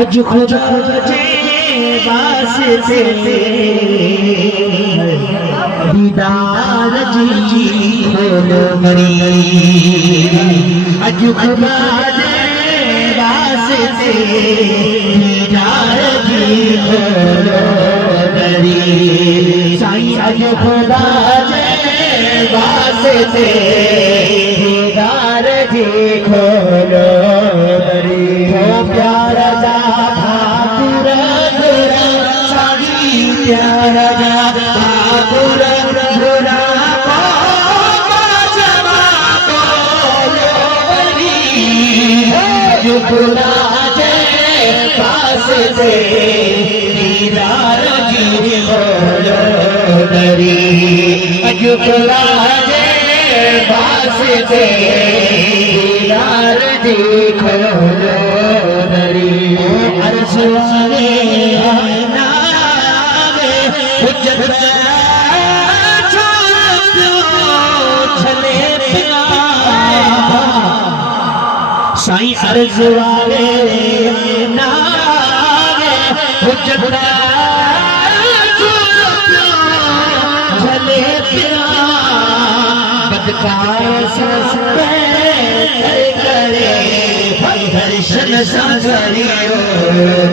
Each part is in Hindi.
अज खुदा जे वास्ते दीदार जी खोलो मेरी। अज खुदा जे वास्ते दीदार जी खोलो मेरी। साईं अज खुदा जे वास्ते दीदार जी खोलो मेरी। हो प्यारा जा ठाकुर गोरा साईं प्यारा जा ठाकुर गोरा खुदा जे वास्ते दीदार जी खोलो मेरी। अज खुदा जे वास्ते दीदार जी खोलो मेरी। अर्श वाले नावे हुज्जत छले साईं अर्ज वाले नावे हुज्जत छले बदकार करे दर्शन संगरियो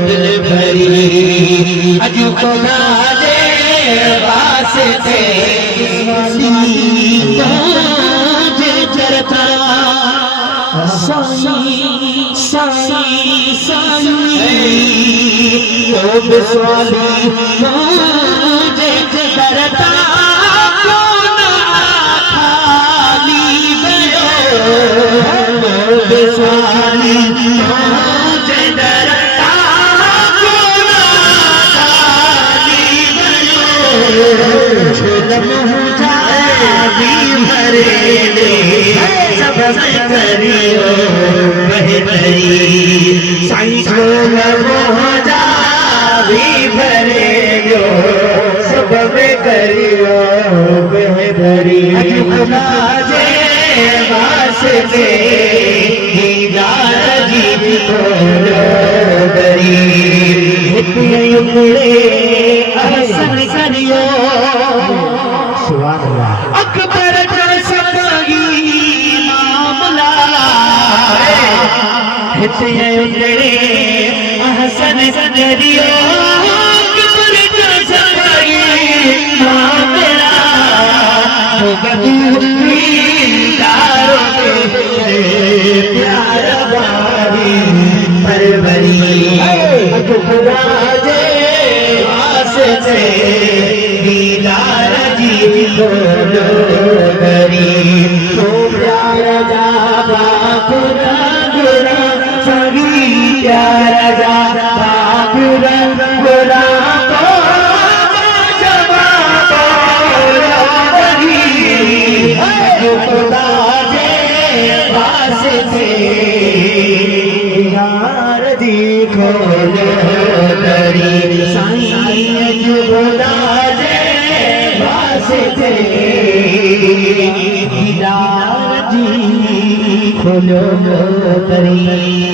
दिल भरी। अज खुदा जे वास्ते जे चरता साईं साईं साईं ओ बिस्वाली जे चरता बिस्वाली जे डरता झुलम हो जाए भरे सब करियो बेहतरी। साईं झुलम हो जाए भरे सब करियो बेहतरी। खुदा जे वास्ते दीदार जी खोलो मेरी। इतने उमड़े अहसन करियो सुभान अल्लाह। अकबर जसगी मामला इतने उमड़े अहसन करियो। अकबर जसगी मामला प्यार बारी परवरी। खुदा जे वास्ते दीदार जी खोलो मेरी। तो प्यार जा ठाकुर गोरा साईं प्यार जा ठाकुर गोरा खुदा जे वास्ते दीदार जी खोलो मेरी। साईं खुदा जे वास्ते दीदार जी खोलो मेरी।